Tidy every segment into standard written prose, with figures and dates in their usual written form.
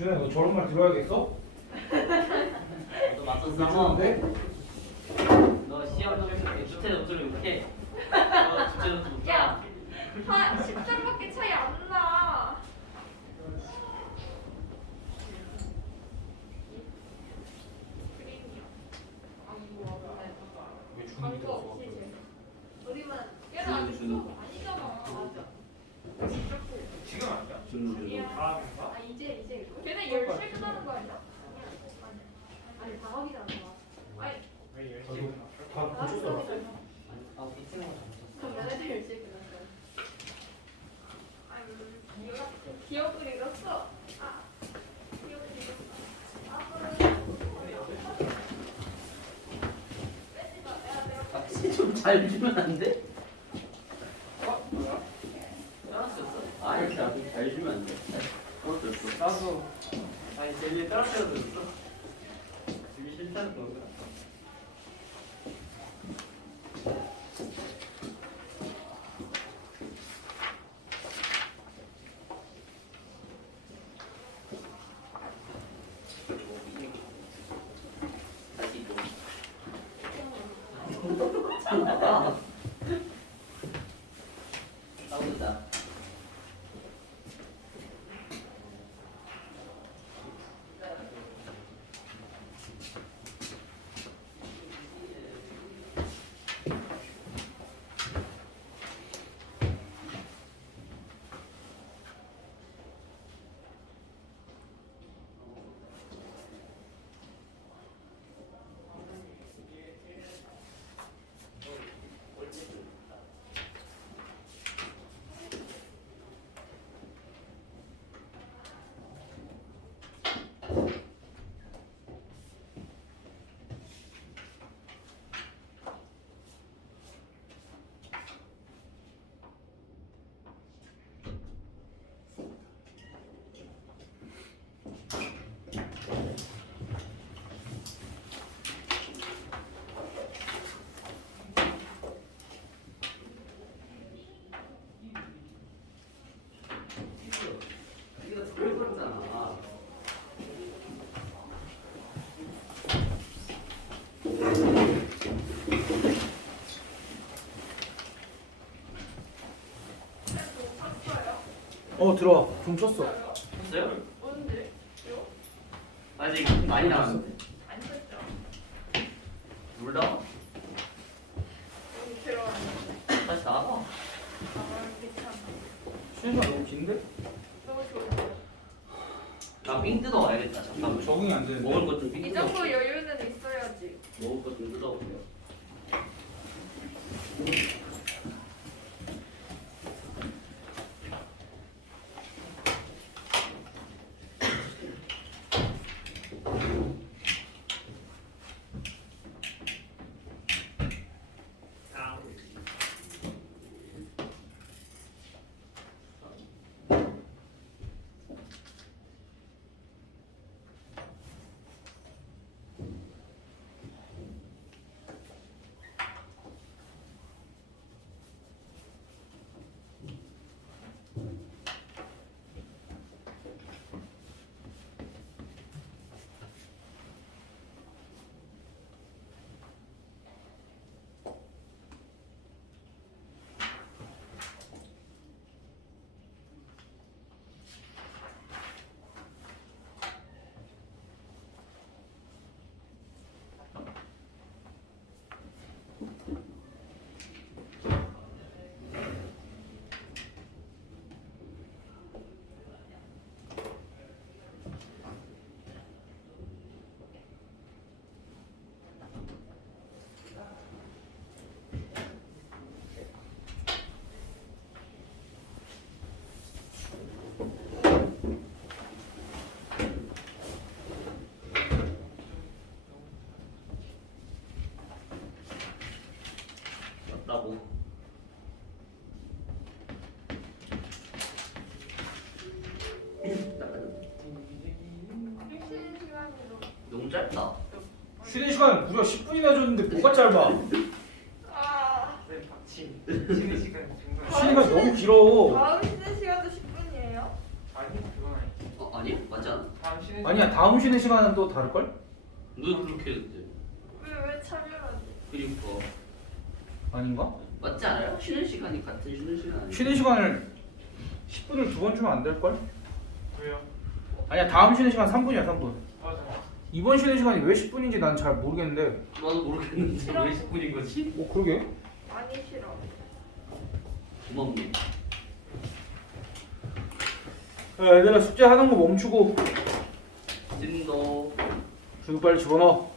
준아 너 저런 말 들어야겠어? 너 맞서 괜찮은데? 너 시험 주체 점수를 못해. 너 주체 점수 못 야, 자. 한 10점밖에 차이 안 나. 그림이요. 왜 준이 광고 들어서? 없이 제. 우리만 얘는 아직 수업 아니잖아. 맞아. 지금 아니야? 준우. 다음인가? 아 이제 걔네 10시에 끝나는 거 아니야? 아니 방학이잖아. 아니 왜 10시에 다 고쳤어? 아 비치는 거 잘못했어. 그럼 얘네들 10시에 끝났어요. 아니 기억을 잃었어. 아 기억을 잃었어. 좀 잘 주면 안 돼? 어? 뭐야? 떨어졌어? 아 이렇게 나도 잘 주면 안 돼? 떨어졌어. 나도 아니 제리에 떨어뜨려줬어. 주기 싫다는 건가? 다시 좀. 싸우자. 이거 들어버렸잖아. 들어와. 좀 쳤어. 했어요? 언제? 아직 많이 남았는데. 안 썼죠? 놀다? 여기 들어왔는데. 다시 나와봐. 아 괜찮아. 쉬는 시간 너무 긴데? 너무 좋은데. 나삥 뜯어 와야겠다. 잠깐만. 적응이 안 되는데. 먹을 것좀삥 이 뜯어. 정도 여유는 있어야지. 먹을 것 좀 뜯어보세요. 맞다고. 쉬는 시간으로. 너무 짧다. 쉬는 시간 무려 10분이나 줬는데 뭐가 짧아? 아. 쉬는 시간 중간 쉬는 시간 너무 길어. 다음 쉬는 시간도 10분이에요? 아니 그건 아니 아니 맞지 않아? 다음 쉬는 아니야 다음 쉬는 시간은 또 다를걸? 너 그렇게 했지. 왜 차별하지? 그니까 아닌가? 맞지 않아요? 쉬는 시간이 같은 쉬는 시간 아니야? 쉬는 시간을 10분을 두 번 주면 안 될걸? 왜요? 아니야 다음 쉬는 시간 3분이야 3분. 맞아. 이번 쉬는 시간이 왜 10분인지 난 잘 모르겠는데. 나도 모르겠는데 왜 10분인 거지? 그러게. 아니 싫어. 고맙네. 야, 얘들아 숙제 하는 거 멈추고 진도 준우 빨리 집어넣어.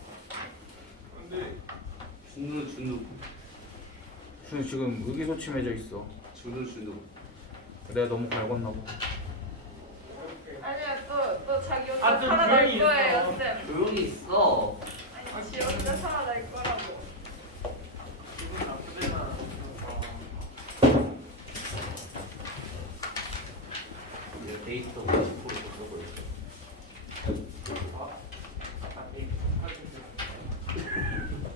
근데 준우 준우 지금 의기소침해져 있어. 준우 내가 너무 갈궜나 봐. 아니야 또 자기 혼자 아, 좀 살아날 조용히 거예요 있어. 쌤. 조용히 있어. 아니 지 혼자 살아날 거라고. 기분 나쁘잖아. 이제 데이터 50% 써버렸어. 아, 네.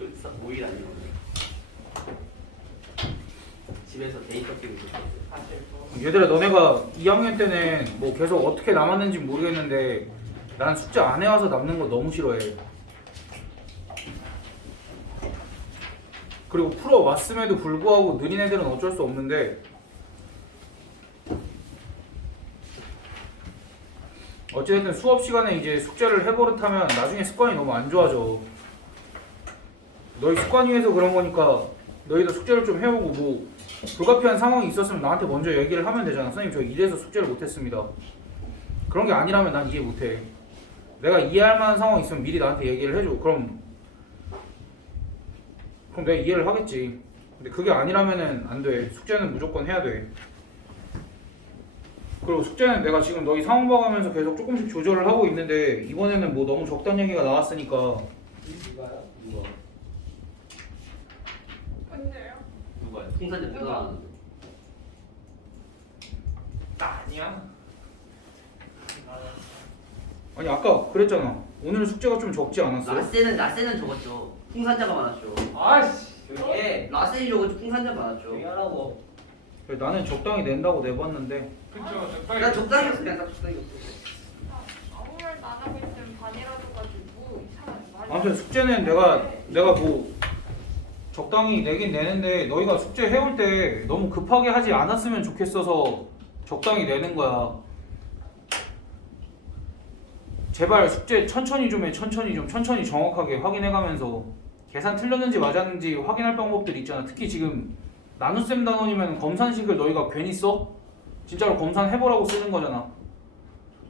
여기서 5일 아니야? 집에서 데이터 끼고 있었어. 얘들아 너네가 2학년 때는 뭐 계속 어떻게 남았는지 모르겠는데 난 숙제 안 해와서 남는 거 너무 싫어해. 그리고 풀어왔음에도 불구하고 느린 애들은 어쩔 수 없는데 어찌됐든 수업 시간에 이제 숙제를 해버릇하면 나중에 습관이 너무 안 좋아져. 너희 습관 위해서 그런 거니까 너희도 숙제를 좀 해오고 뭐 불가피한 상황이 있었으면 나한테 먼저 얘기를 하면 되잖아. 선생님 저 이래서 숙제를 못했습니다. 그런 게 아니라면 난 이해 못해. 내가 이해할 만한 상황이 있으면 미리 나한테 얘기를 해줘. 그럼 내가 이해를 하겠지. 근데 그게 아니라면은 안 돼. 숙제는 무조건 해야 돼. 그리고 숙제는 내가 지금 너희 상황 봐가면서 계속 조금씩 조절을 하고 있는데 이번에는 뭐 너무 적다는 얘기가 나왔으니까 누가? 언제요? 누가요? 풍산제 누가 나왔는데? 나 아니야. 아니 아까 그랬잖아. 오늘 숙제가 좀 적지 않았어? 라센은 적었죠. 풍산자가 많았죠. 아씨. 예, 라센이 적었죠. 풍산자 많았죠. 하라고. 그래, 나는 적당히 낸다고 내봤는데 그쵸. 적당히. 나 적당히였어. 그냥 딱 적당히였어. 아무 말도 안 하고 있으면 반이라도 가지고 이상한 말이. 아무튼 숙제는 내가 뭐 적당히 내긴 내는데 너희가 숙제 해올 때 너무 급하게 하지 않았으면 좋겠어서 적당히 내는 거야. 제발 숙제 천천히 좀 해. 천천히 정확하게 확인해가면서 계산 틀렸는지 맞았는지 확인할 방법들이 있잖아. 특히 지금 나눗셈 단원이면 검산식을 너희가 괜히 써? 진짜로 검산해보라고 쓰는 거잖아.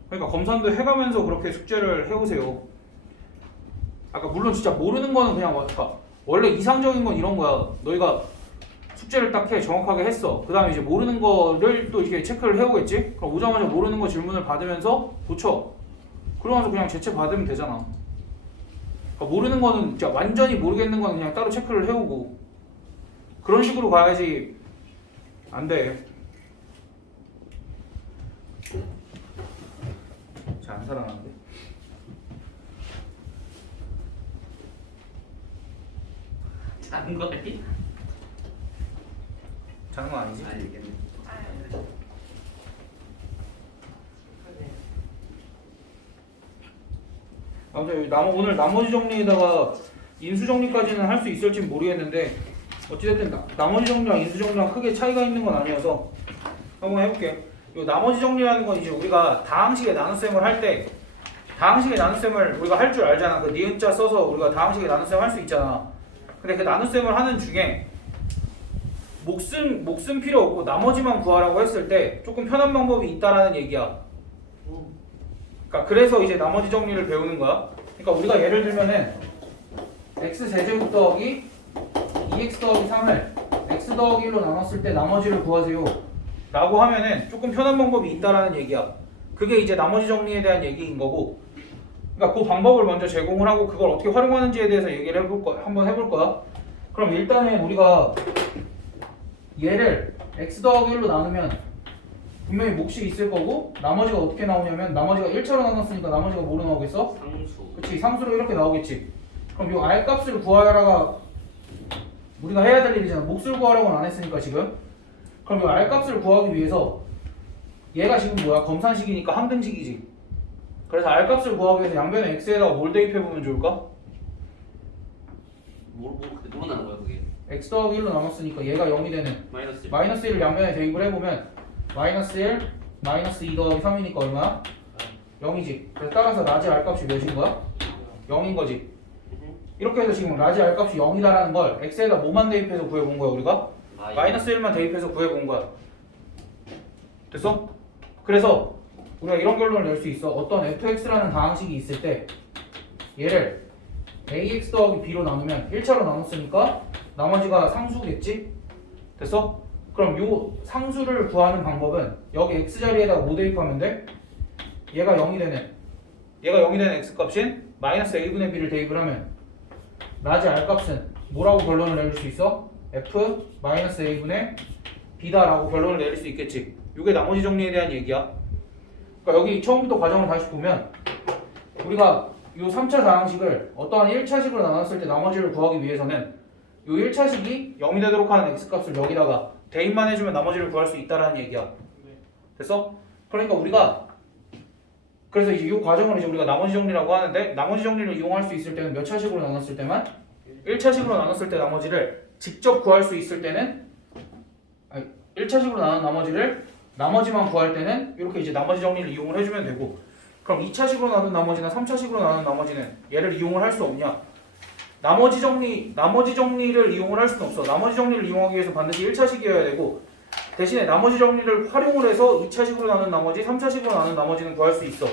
그러니까 검산도 해가면서 그렇게 숙제를 해오세요. 아까 물론 진짜 모르는 거는 그냥 원래 이상적인 건 이런 거야. 너희가 숙제를 딱 해. 정확하게 했어. 그 다음에 이제 모르는 거를 또 이렇게 체크를 해오겠지? 그럼 오자마자 모르는 거 질문을 받으면서 고쳐. 그러면서 그냥 제체 받으면 되잖아. 그러니까 모르는 거는 진짜 완전히 모르겠는 거는 그냥 따로 체크를 해오고 그런 식으로 가야지. 안 돼. 잘 안 살아나는데? 작은 거 아니? 자는 거 아니지? 아니겠네. 아무튼 오늘 나머지 정리에다가 인수 정리까지는 할 수 있을지 모르겠는데 어찌됐든 나머지 정리랑 인수 정리랑 크게 차이가 있는 건 아니어서 한번 해볼게. 요 나머지 정리라는 건 이제 우리가 다항식의 나눗셈을 할 때 다항식의 나눗셈을 우리가 할 줄 알잖아. 그 니은자 써서 우리가 다항식의 나눗셈 할 수 있잖아. 근데 그 나눗셈을 하는 중에 몫은 필요 없고 나머지만 구하라고 했을 때 조금 편한 방법이 있다라는 얘기야. 그러니까 그래서 이제 나머지 정리를 배우는 거야. 그러니까 우리가 예를 들면은 x 세제곱 더하기 2x 더하기 3을 x 더하기 1로 나눴을 때 나머지를 구하세요 라고 하면은 조금 편한 방법이 있다라는 얘기야. 그게 이제 나머지 정리에 대한 얘기인 거고, 그러니까 그 방법을 먼저 제공을 하고 그걸 어떻게 활용하는지에 대해서 얘기를 한번 해볼 거야. 그럼 일단은 우리가 얘를 x 더하기 1로 나누면 분명히 몫이 있을 거고 나머지가 어떻게 나오냐면 나머지가 1차로 나눴으니까 나머지가 뭐로 나오겠어? 상수. 그치, 상수로 이렇게 나오겠지. 그럼 이 R 값을 구하라가 우리가 해야 될 일이잖아. 몫을 구하라고는 안 했으니까 지금. 그럼 이 R 값을 구하기 위해서 얘가 지금 뭐야? 검산식이니까 항등식이지. 그래서 R값을 구하기 위해서 양변에 X에다가 뭘 대입해보면 좋을까? 그게 늘어나는 거야 그게. X 더하기 1로 나눴으니까 얘가 0이 되는 마이너스. 마이너스 1을 양변에 대입을 해보면 마이너스 1, 마이너스 2 더하기 3이니까 얼마야? 0이지. 그래서 따라서 라지 R값이 몇인 거야? 0인 거지. 이렇게 해서 지금 라지 R값이 0이다라는 걸 X에다 뭐만 대입해서 구해본 거야 우리가? 마이너스 1만 대입해서 구해본 거야. 됐어? 그래서 우리가 이런 결론을 낼 수 있어. 어떤 fx라는 다항식이 있을 때 얘를 ax 더하기 b로 나누면 1차로 나눴으니까 나머지가 상수겠지? 됐어? 그럼 요 상수를 구하는 방법은 여기 x 자리에다가 뭐 대입하면 돼? 얘가 0이 되는 x값인 마이너스 a분의 b를 대입을 하면 라지 R값은 뭐라고 결론을 내릴 수 있어? f 마이너스 a분의 b다라고 결론을 내릴 수 있겠지. 이게 나머지 정리에 대한 얘기야. 그러니까 여기 처음부터 과정을 다시 보면 우리가 이 3차 다항식을 어떠한 1차식으로 나눴을 때 나머지를 구하기 위해서는 이 1차식이 0이 되도록 하는 x값을 여기다가 대입만 해주면 나머지를 구할 수 있다라는 얘기야. 됐어? 그러니까 우리가 그래서 이제 이 과정을 이제 우리가 나머지 정리라고 하는데 나머지 정리를 이용할 수 있을 때는 몇 차식으로 나눴을 때만 1차식으로 나눴을 때 나머지를 직접 구할 수 있을 때는 1차식으로 나눈 나머지만 구할 때는 이렇게 이제 나머지 정리를 이용을 해주면 되고 그럼 2차식으로 나눈 나머지나 3차식으로 나눈 나머지는 얘를 이용을 할 수 없냐? 나머지 정리를 이용을 할 수는 없어. 나머지 정리를 이용하기 위해서 반드시 1차식이어야 되고 대신에 나머지 정리를 활용을 해서 2차식으로 나눈 나머지, 3차식으로 나눈 나머지는 구할 수 있어.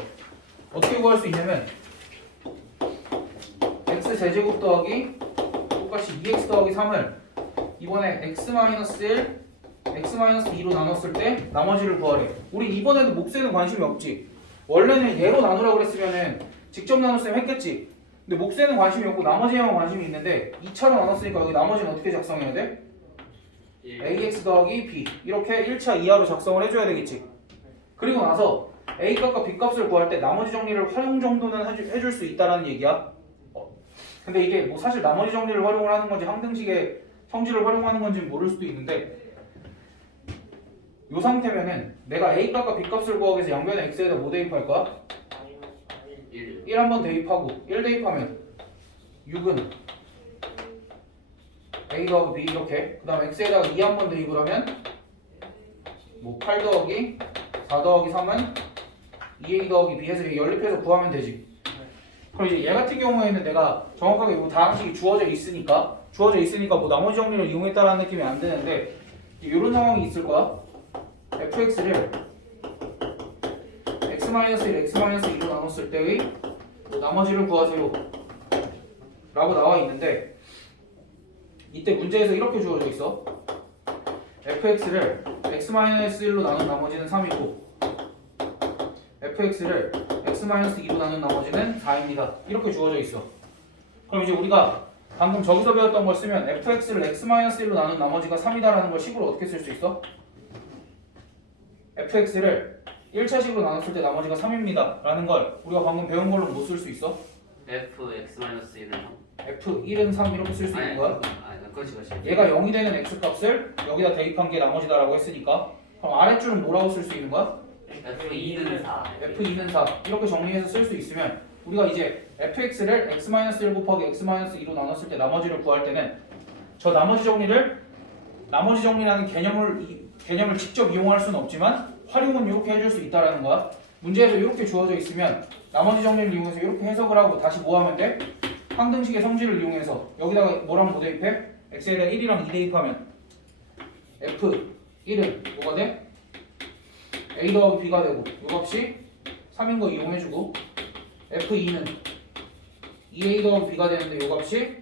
어떻게 구할 수 있냐면 x제곱 더하기 똑같이 2x 더하기 3을 이번에 x-1, x-2로 나눴을 때 나머지를 구하래. 우리 이번에는 몫에는 관심이 없지. 원래는 얘로 나누라고 그랬으면은 직접 나눴으면 했겠지. 근데 몫에는 관심이 없고 나머지에만 관심이 있는데 2차로 나눴으니까 여기 나머지는 어떻게 작성해야 돼? ax 더하기 b 이렇게 1차 이하로 작성을 해줘야 되겠지. 그리고 나서 a값과 b값을 구할 때 나머지 정리를 활용 정도는 해줄 수 있다라는 얘기야. 근데 이게 뭐 사실 나머지 정리를 활용을 하는 건지 항등식의 성질을 활용하는 건지는 모를 수도 있는데 이 상태면은 내가 a값과 b값을 구하기 위해서 양변에 x에다 뭐 대입할 거야? 1 한번 대입하고 1 대입하면 6은 a 더하기 b 이렇게 그 다음 x에다가 2 한번 대입을 하면 뭐 8 더하기 4 더하기 3은 2a 더하기 b 해서 연립해서 구하면 되지. 그럼 이제 얘 같은 경우에는 내가 정확하게 뭐 다항식이 주어져 있으니까 뭐 나머지 정리를 이용했다라는 느낌이 안 드는데 이런 상황이 있을 거야. fx를 x-1, x-2로 나눴을 때의 뭐 나머지를 구하세요 라고 나와 있는데 이때 문제에서 이렇게 주어져 있어. fx를 x-1로 나눈 나머지는 3이고 fx를 x-2로 나눈 나머지는 4입니다. 이렇게 주어져 있어. 그럼 이제 우리가 방금 저기서 배웠던 걸 쓰면 fx를 x-1로 나눈 나머지가 3이다라는 걸 식으로 어떻게 쓸 수 있어? fx를 1차식으로 나눴을 때 나머지가 3입니다 라는 걸 우리가 방금 배운 걸로 뭐 쓸 수 있어? fx-1은 f1은 3 이렇게 쓸 수 있는 거야? 그렇지. 얘가 0이 되는 x값을 여기다 대입한 게 나머지다라고 했으니까 그럼 아랫줄은 뭐라고 쓸 수 있는 거야? f2는 4. f2는 4 이렇게 정리해서 쓸 수 있으면 우리가 이제 fx를 x-1 곱하기 x-2로 나눴을 때 나머지를 구할 때는 저 나머지 정리라는 개념을 직접 이용할 수는 없지만 활용은 이렇게 해줄 수 있다라는 거야. 문제에서 이렇게 주어져 있으면 나머지 정리를 이용해서 이렇게 해석을 하고 다시 뭐 하면 돼? 항등식의 성질을 이용해서 여기다가 뭐랑 뭐 대입해? x에다 1이랑 2 대입하면 f1은 뭐가 돼? a 더하기 b가 되고 이 값이 3인 거 이용해주고 f2는 2a 더하기 b가 되는데 이 값이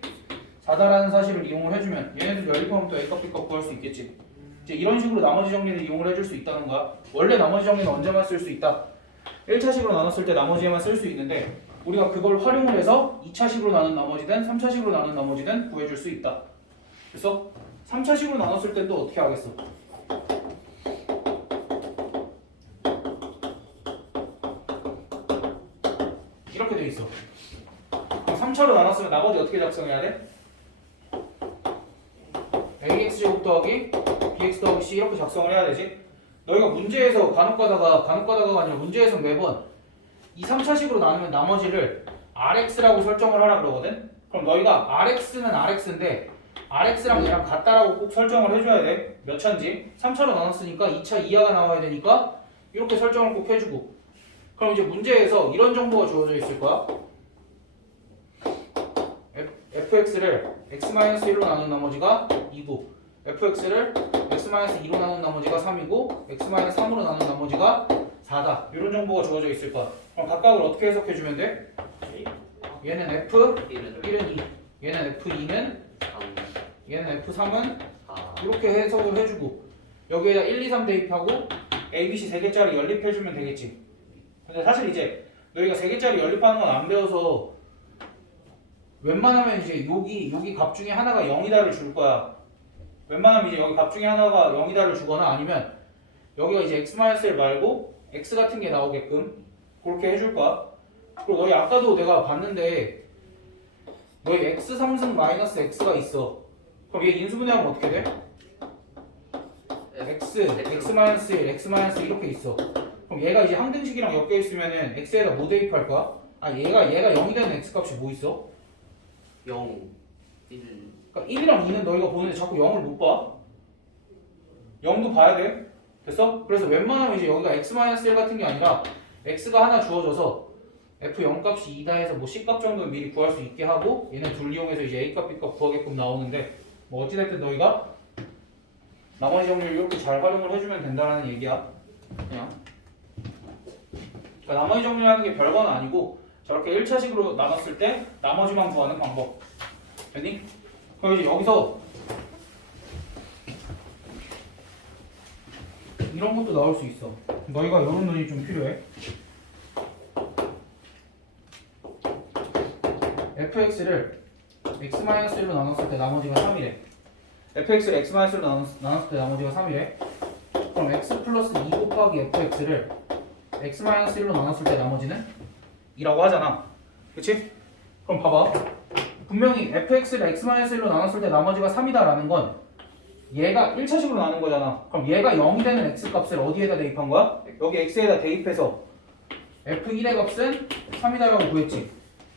4다라는 사실을 이용을 해주면 얘네들 연립하면 또 a값 b값 구할 수 있겠지. 이제 이런 식으로 나머지 정리를 이용을 해줄 수 있다는 거야. 원래 나머지 정리는 언제만 쓸 수 있다? 1차식으로 나눴을 때 나머지에만 쓸 수 있는데 우리가 그걸 활용을 해서 2차식으로 나눈 나머지든 3차식으로 나눈 나머지든 구해줄 수 있다. 그래서 3차식으로 나눴을 때 또 어떻게 하겠어? 이렇게 돼 있어. 그럼 3차로 나눴으면 나머지 어떻게 작성해야 돼? ax 제곱 더하기 bx 더하기 c 이렇게 작성을 해야 되지. 너희가 문제에서 간혹가다가 아니라 문제에서 매번 2, 3차식으로 나누면 나머지를 RX라고 설정을 하라 그러거든? 그럼 너희가 RX는 RX인데 RX랑 얘랑 같다라고 꼭 설정을 해줘야 돼. 몇 차인지? 3차로 나눴으니까 2차 이하가 나와야 되니까 이렇게 설정을 꼭 해주고. 그럼 이제 문제에서 이런 정보가 주어져 있을 거야. fx를 x-1로 나눈 나머지가 2고 fx를 x-2로 나눈 나머지가 3이고 x-3으로 나눈 나머지가 4다. 이런 정보가 주어져 있을 거야. 그럼 각각을 어떻게 해석해주면 돼? 얘는 f1은 2, 얘는 f2는 얘는 f3은 이렇게 해석을 해주고 여기에다 1, 2, 3 대입하고 ABC 3개짜리 연립해주면 되겠지. 근데 사실 이제 너희가 3개짜리 연립하는 건 안 배워서 웬만하면 이제 여기 값 중에 하나가 0이다를 줄 거야. 웬만하면 이제 여기 값 중에 하나가 0이다를 주거나 아니면 여기가 이제 x-1 말고 x 같은 게 나오게끔 그렇게 해줄 거야. 그리고 너희 아까도 내가 봤는데 너희 x 3승 마이너스 x가 있어. 그럼 얘 인수분해하면 어떻게 돼? x, x-1, x-1 이렇게 있어. 그럼 얘가 이제 항등식이랑 엮여 있으면은 x에다 뭐 대입할 거야? 아 얘가 0이 되는 x 값이 뭐 있어? 0, 1. 그러니까 1이랑 2는 너희가 보는데 자꾸 0을 못 봐. 0도 봐야 돼. 됐어? 그래서 웬만하면 이제 여기가 x-1 같은 게 아니라 x가 하나 주어져서 f0 값이 2다 해서 뭐 c 값 정도는 미리 구할 수 있게 하고 얘는 둘 이용해서 이제 a 값, b 값 구하게끔 나오는데 뭐 어찌됐든 너희가 나머지 정리를 이렇게 잘 활용을 해주면 된다라는 얘기야. 그냥. 그러니까 나머지 정리하는 게 별건 아니고 저렇게 1차식으로 나눴을 때 나머지만 구하는 방법. 됐니? 그럼 이제 여기서 이런 것도 나올 수 있어. 너희가 이런 논이 좀 필요해. fx를 x-1로 나눴을 때 나머지가 3이래. fx를 x-1로 나눴을 때 나머지가 3이래. 그럼 x 플러스 2 곱하기 fx를 x-1로 나눴을 때 나머지는 2라고 하잖아. 그치? 그럼 봐봐. 분명히 fx를 x-1로 나눴을 때 나머지가 3이다라는 건 얘가 1차식으로 나눈 거잖아. 그럼 얘가 0이 되는 x 값을 어디에다 대입한 거야? 여기 x에다 대입해서 f1의 값은 3이다라고 구했지.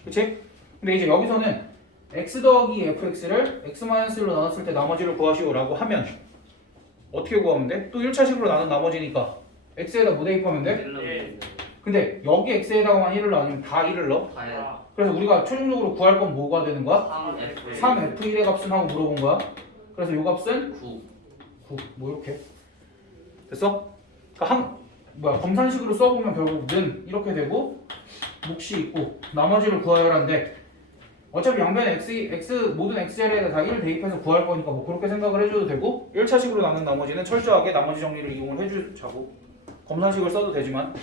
그치? 근데 이제 여기서는 x 더하기 fx를 x-1로 나눴을 때 나머지를 구하시오 라고 하면 어떻게 구하면 돼? 또 1차식으로 나눈 나머지니까 x에다 뭐 대입하면 돼? 근데 여기 x에다가만 1을 넣어 아니면 다 1을 넣어? 그래서 우리가 최종적으로 구할 건 뭐가 되는 거야? 3f1의 값은 하고 물어본 거야. 그래서 요 값은 9. 뭐 이렇게 됐어? 그러니까 검산식으로 써보면 결국 는 이렇게 되고 몫이 있고 나머지를 구하여라는데 어차피 양변에 모든 x자리에다 다 1을 대입해서 구할 거니까 뭐 그렇게 생각을 해줘도 되고 1차식으로 나눈 나머지는 철저하게 나머지 정리를 이용을 해주자고. 검산식을 써도 되지만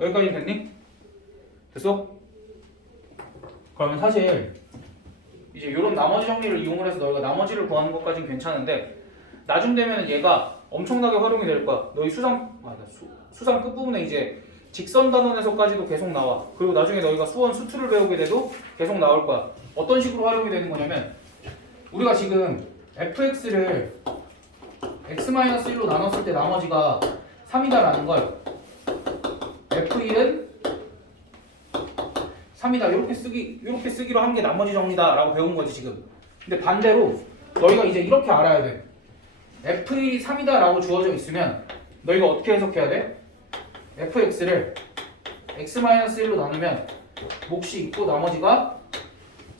여기까지 됐니? 됐어? 그러면 사실 이제 이런 나머지 정리를 이용을 해서 너희가 나머지를 구하는 것까지는 괜찮은데 나중 되면 얘가 엄청나게 활용이 될 거야. 너희 수상 끝부분에 이제 직선 단원에서까지도 계속 나와. 그리고 나중에 너희가 수원 수투를 배우게 돼도 계속 나올 거야. 어떤 식으로 활용이 되는 거냐면 우리가 지금 fx를 x-1로 나눴을 때 나머지가 3이다라는 걸 f1은 3이다 이렇게 쓰기로 한 게 나머지 정리다라고 배운 거지 지금. 근데 반대로 너희가 이제 이렇게 알아야 돼. f1이 3이다라고 주어져 있으면 너희가 어떻게 해석해야 돼? fx를 x-1로 나누면 몫이 있고 나머지가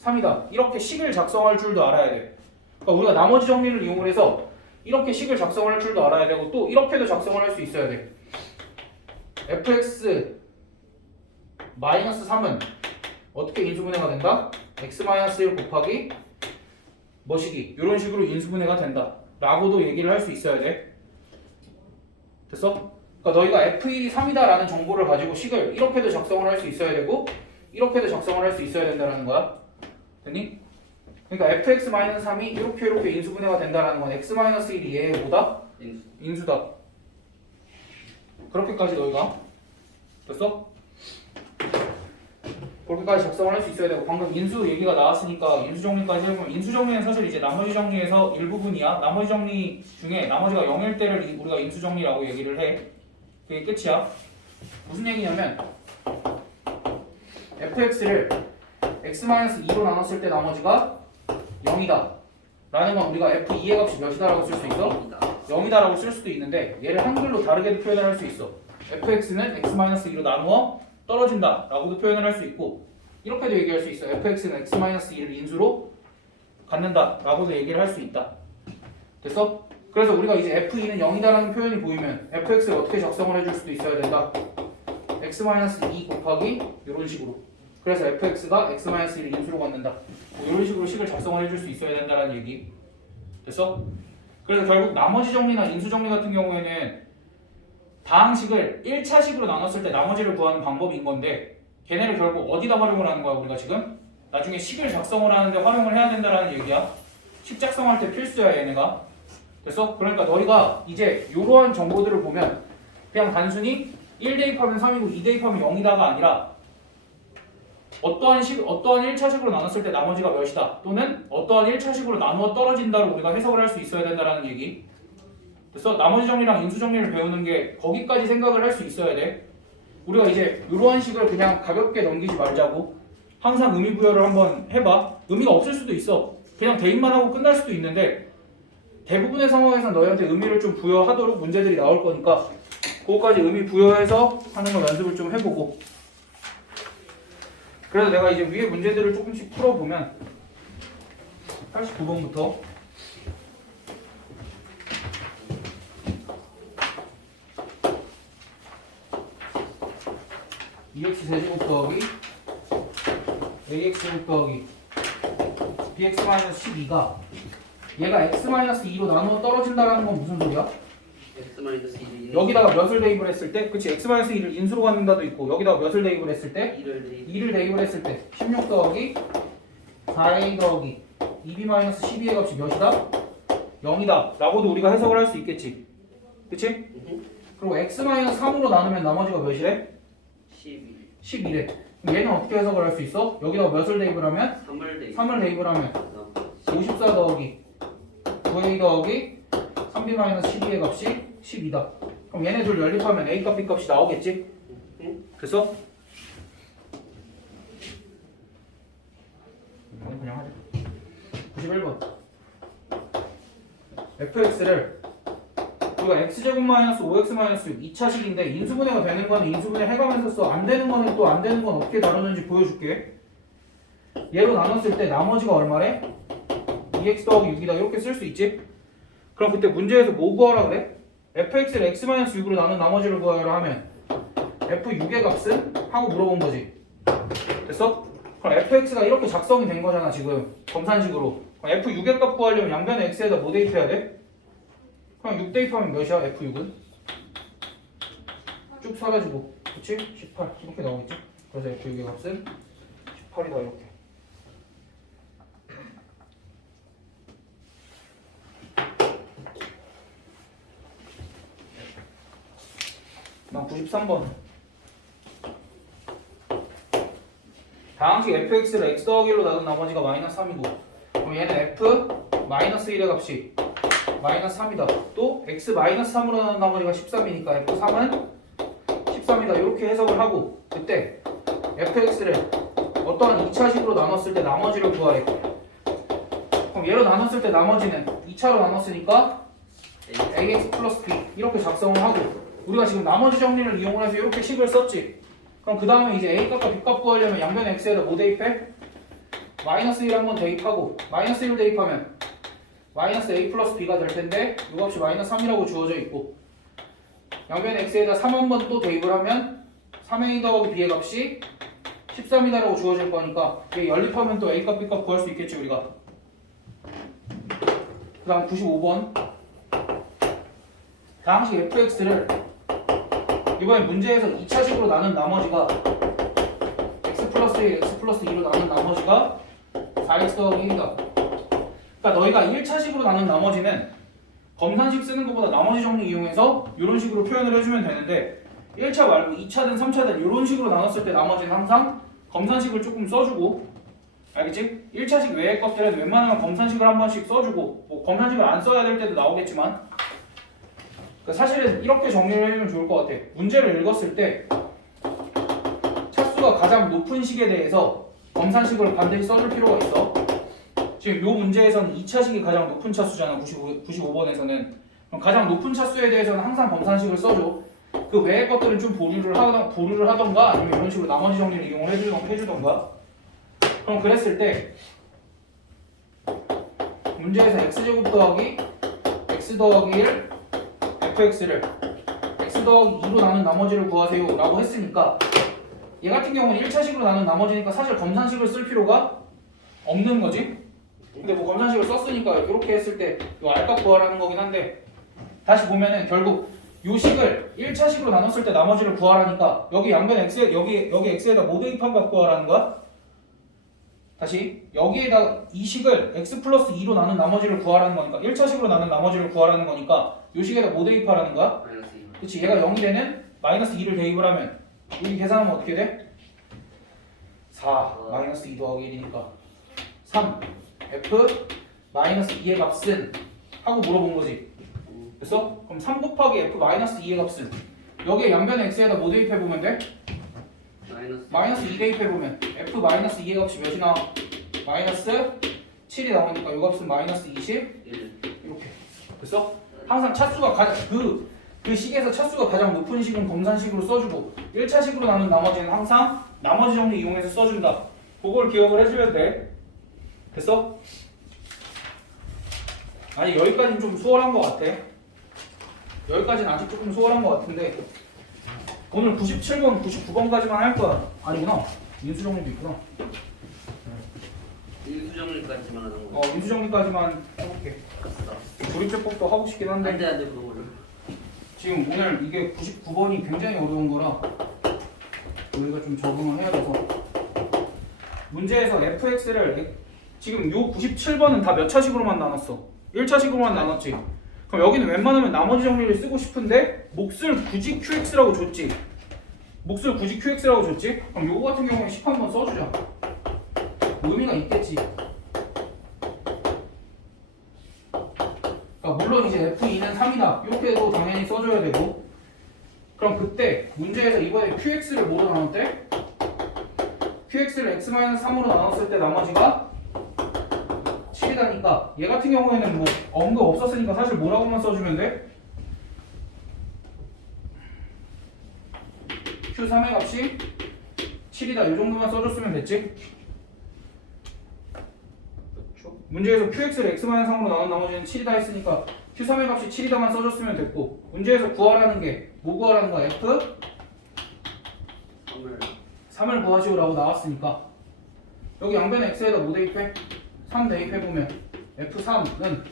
3이다. 이렇게 식을 작성할 줄도 알아야 돼. 그러니까 우리가 나머지 정리를 이용을 해서 이렇게 식을 작성할 줄도 알아야 되고 또 이렇게도 작성을 할 수 있어야 돼. fx 마이너스 3은 어떻게 인수분해가 된다? x-1 곱하기 뭐시기 이런 식으로 인수분해가 된다 라고도 얘기를 할 수 있어야 돼. 됐어? 그러니까 너희가 f1이 3이다 라는 정보를 가지고 식을 이렇게도 작성을 할 수 있어야 되고 이렇게도 작성을 할 수 있어야 된다는 거야. 됐니? 그러니까 fx-3이 이렇게 인수분해가 된다는 건 x-1이 얘의 뭐다? 인수다. 그렇게까지 너희가 됐어? 그렇게까지 작성을 할 수 있어야 되고 방금 인수 얘기가 나왔으니까 인수 정리까지 해보면 인수 정리는 사실 이제 나머지 정리에서 일부분이야. 나머지 정리 중에 나머지가 0일 때를 우리가 인수 정리라고 얘기를 해. 그게 끝이야. 무슨 얘기냐면 fx를 x-2로 나눴을 때 나머지가 0이다 라는 건 우리가 f2의 값이 몇이다 라고 쓸 수 있어? 0이다 라고 쓸 수도 있는데 얘를 한글로 다르게도 표현을 할 수 있어. fx는 x-2로 나누어 떨어진다 라고도 표현을 할 수 있고 이렇게도 얘기할 수 있어. fx는 x-2를 인수로 갖는다 라고도 얘기를 할 수 있다. 됐어? 그래서 우리가 이제 f2는 0이다라는 표현이 보이면 fx를 어떻게 작성을 해줄 수도 있어야 된다. x-2 곱하기 이런 식으로. 그래서 fx가 x-1을 인수로 갖는다. 뭐 이런 식으로 식을 작성을 해줄 수 있어야 된다라는 얘기. 됐어? 그래서 결국 나머지 정리나 인수 정리 같은 경우에는 다항식을 1차식으로 나눴을 때 나머지를 구하는 방법인 건데 걔네를 결국 어디다 활용을 하는 거야 우리가 지금? 나중에 식을 작성을 하는데 활용을 해야 된다라는 얘기야. 식 작성할 때 필수야 얘네가. 됐어? 그러니까 너희가 이제 이러한 정보들을 보면 그냥 단순히 1 대입하면 3이고 2 대입하면 0이다가 아니라 어떠한 1차식으로 나눴을 때 나머지가 몇이다 또는 어떠한 1차식으로 나누어 떨어진다로 우리가 해석을 할 수 있어야 된다라는 얘기. 그래서 나머지 정리랑 인수 정리를 배우는 게 거기까지 생각을 할 수 있어야 돼. 우리가 이제 이러한 식을 그냥 가볍게 넘기지 말자고. 항상 의미 부여를 한번 해봐. 의미가 없을 수도 있어. 그냥 대입만 하고 끝날 수도 있는데 대부분의 상황에서 너희한테 의미를 좀 부여하도록 문제들이 나올 거니까 그거까지 의미 부여해서 하는 거 연습을 좀 해보고. 그래서 내가 이제 위에 문제들을 조금씩 풀어보면 89번부터 EX 세제곱 더하기 AX 더하기 BX-12가 얘가 X-2로 나누어 떨어진다라는 건 무슨 소리야? x-1이 여기다가 몇을 대입을 했을 때 그치 X-2를 인수로 갖는다도 있고 여기다가 몇을 대입을 했을 때 2를 대입을 했을 때 16 더하기 4A 더하기 2B-12의 값이 몇이다? 0이다 라고도 우리가 해석을 할 수 있겠지 그치? 그리고 X-3으로 나누면 나머지가 몇이래? 12래. 그럼 얘는 어떻게 해석을 할 수 있어? 여기다가 몇을 대입을 하면? 3을 대입을 하면 54 더하기 9A 더하기 3B-12의 값이 12다. 그럼 얘네 둘 연립하면 A 값, B 값이 나오겠지? 됐어? 이건 그냥 하자. 91번 fx를 우리가 x제곱 마이너스 5x 마이너스 6 2차식인데 인수분해가 되는 거는 인수분해 해가면서 써. 안 되는 거는 또 안 되는 건 어떻게 다루는지 보여줄게. 얘로 나눴을 때 나머지가 얼마래? 2x 더하기 6이다 이렇게 쓸 수 있지? 그럼 그때 문제에서 뭐 구하라 그래? fx를 x-6으로 나눈 나머지를 구하라 하면 f6의 값은? 하고 물어본 거지. 됐어? 그럼 fx가 이렇게 작성이 된 거잖아 지금 검산식으로. 그럼 f6의 값 구하려면 양변에 x에다 뭐 대입해야 돼? 그냥 6 대입하면 몇이야 f6은? 쭉 사라지고 그치? 18 이렇게 나오겠지? 그래서 f6의 값은 18이다 이렇게. 나 93번 다항식 fx를 x 더하기 1로 나눈 나머지가 마이너스 3이고 그럼 얘는 f 마이너스 1의 값이 마이너스 3이다. 또 x 마이너스 3으로 나눈 나머지가 13이니까 f3은 13이다. 이렇게 해석을 하고 그때 fx를 어떠한 2차식으로 나눴을 때 나머지를 구하래. 그럼 얘로 나눴을 때 나머지는 2차로 나눴으니까 ax 플러스 b 이렇게 작성을 하고 우리가 지금 나머지 정리를 이용을 해서 이렇게 식을 썼지. 그럼 그 다음에 이제 a값과 b값 구하려면 양변 x에다 뭐 대입해? 마이너스 1 한번 대입하고 마이너스 1 대입하면 마이너스 a 플러스 b가 될 텐데 이 값이 마이너스 3이라고 주어져 있고 양변 x에다 3 한번 또 대입을 하면 3a 더하기 b의 값이 13이다라고 주어질 거니까 얘 연립하면 또 a 값 b 값 구할 수 있겠지 우리가. 그 다음 95번 다항식 fx를 이번에 문제에서 2차식으로 나눈 나머지가 x 플러스 1, x 플러스 2로 나눈 나머지가 4x 더하기 1이다. 그러니까 너희가 1차식으로 나눈 나머지는 검산식 쓰는 것보다 나머지 정리 이용해서 이런 식으로 표현을 해주면 되는데 1차 말고 2차든 3차든 이런 식으로 나눴을 때 나머지는 항상 검산식을 조금 써주고 알겠지? 1차식 외의 것들은 웬만하면 검산식을 한 번씩 써주고 뭐 검산식을 안 써야 될 때도 나오겠지만 그러니까 사실은 이렇게 정리를 해주면 좋을 것 같아. 문제를 읽었을 때 차수 차수가 가장 높은 식에 대해서 검산식을 반드시 써줄 필요가 있어. 지금 요 문제에서는 2차식이 가장 높은 차수잖아. 95번에서는. 그럼 가장 높은 차수에 대해서는 항상 검산식을 써줘. 그 외의 것들은 좀 보류를 하던가 아니면 이런 식으로 나머지 정리를 이용을 해주던가. 그럼 그랬을 때 문제에서 x제곱 더하기 x 더하기 1 fx를 x 더하기 2로 나눈 나머지를 구하세요 라고 했으니까 얘 같은 경우는 1차식으로 나눈 나머지니까 사실 검산식을 쓸 필요가 없는 거지. 근데 뭐 검산식을 썼으니까 이렇게 했을 때 이 r값 구하라는 거긴 한데 다시 보면은 결국 요 식을 1차식으로 나눴을 때 나머지를 구하라니까 여기 양변 x 여기 x에다 뭐 대입한 값 구하라는 거야? 다시 여기에다 이 식을 x 플러스 2로 나눈 나머지를 구하라는 거니까 1차식으로 나눈 나머지를 구하라는 거니까 요 식에다 뭐 대입하라는 거야? 마이너스 2. 그치 얘가 0이 되는 마이너스 2를 대입을 하면 여기 계산하면 어떻게 돼? 4 마이너스 2 더하기 1이니까 3 f 마이너스 2의 값은 하고 물어본 거지. 됐어? 그럼 3 곱하기 f 마이너스 2의 값은 여기에 양변의 x에다 뭐 대입해보면 돼? 마이너스 2 대입해보면 f 마이너스 2의 값이 몇이 나와? 마이너스 7이 나오니까 이 값은 마이너스 20 1. 이렇게. 됐어? 항상 차수가 가장 그 식에서 차수가 가장 높은 식은 검산식으로 써주고 1차식으로 나눈 나머지는 항상 나머지 정리 이용해서 써준다. 그걸 기억을 해주면 돼. 됐어? 아니 여기까지는 좀 수월한 것 같아. 여기까지는 아직 조금 수월한 것 같은데 오늘 97번, 99번까지만 할 거야. 아니구나. 인수정리도 있구나. 인수정리까지만 하는 거. 인수정리까지만 해볼게. 조립제법도 하고 싶긴 한데 안돼 그거를. 지금 오늘 이게 99번이 굉장히 어려운 거라 우리가 좀 적응을 해야 돼서 문제에서 fx를 지금 요 97번은 다 몇 차식으로만 나눴어? 1차식으로만 나눴지. 그럼 여기는 웬만하면 나머지 정리를 쓰고 싶은데 몫을 굳이 qx라고 줬지. 몫을 굳이 qx라고 줬지. 그럼 요거 같은 경우에 10 한번 써주자. 의미가 있겠지. 그러니까 물론 이제 f2는 3이다 이렇게도 당연히 써줘야 되고 그럼 그때 문제에서 이번에 qx를 뭐로 나눴대? qx를 x-3으로 나눴을 때 나머지가 7이다니까 얘 같은 경우에는 뭐 언급 없었으니까 사실 뭐라고만 써주면 돼? q3의 값이 7이다 이 정도만 써줬으면 됐지? 문제에서 qx를 x-3으로 나눈 나머지는 7이다 했으니까 q3의 값이 7이다만 써줬으면 됐고 문제에서 구하라는 게 뭐 구하라는 거야? f 3을 구하시오라고 나왔으니까 여기 양변 x에다 뭐 대입해? 3 대입해보면 f3은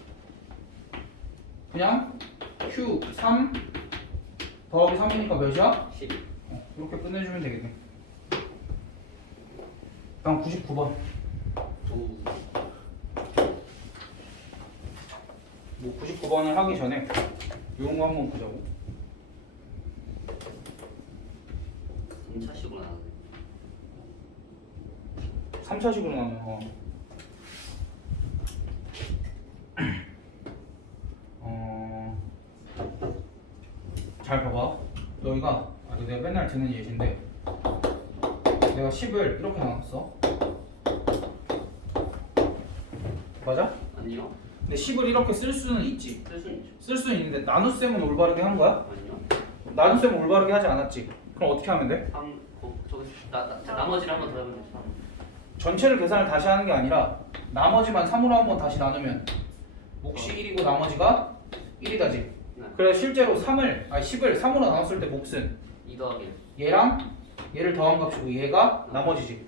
그냥 q3 더하기 3이니까 몇이야? 10. 이렇게 끝내주면 되겠네. 다음 99번 뭐 99번을 하기 전에 이런 거 한번 보자고. 3차식으로 나왔네. 3차식으로 나눠. 잘 봐봐. 너희가 이거 내가 맨날 듣는 예시인데 내가 10을 이렇게 나눴어. 맞아? 아니요. 근데 10을 이렇게 쓸 수는 있지. 쓸 수는 있죠. 쓸 수는 있는데 나눗셈은 올바르게 한 거야? 아니요. 나눗셈은 올바르게 하지 않았지. 그럼 어떻게 하면 돼? 3. 저기 나머지를 한번 더 해보면 돼. 3. 전체를 계산을 다시 하는 게 아니라 나머지만 3으로 한번 다시 나누면 몫이 1이고 나머지가 1이다지. 네. 그래서 실제로 10을 3으로 나눴을 때 몫은 2 더하기 1. 얘랑 얘를 더한 값이고 얘가 나머지지.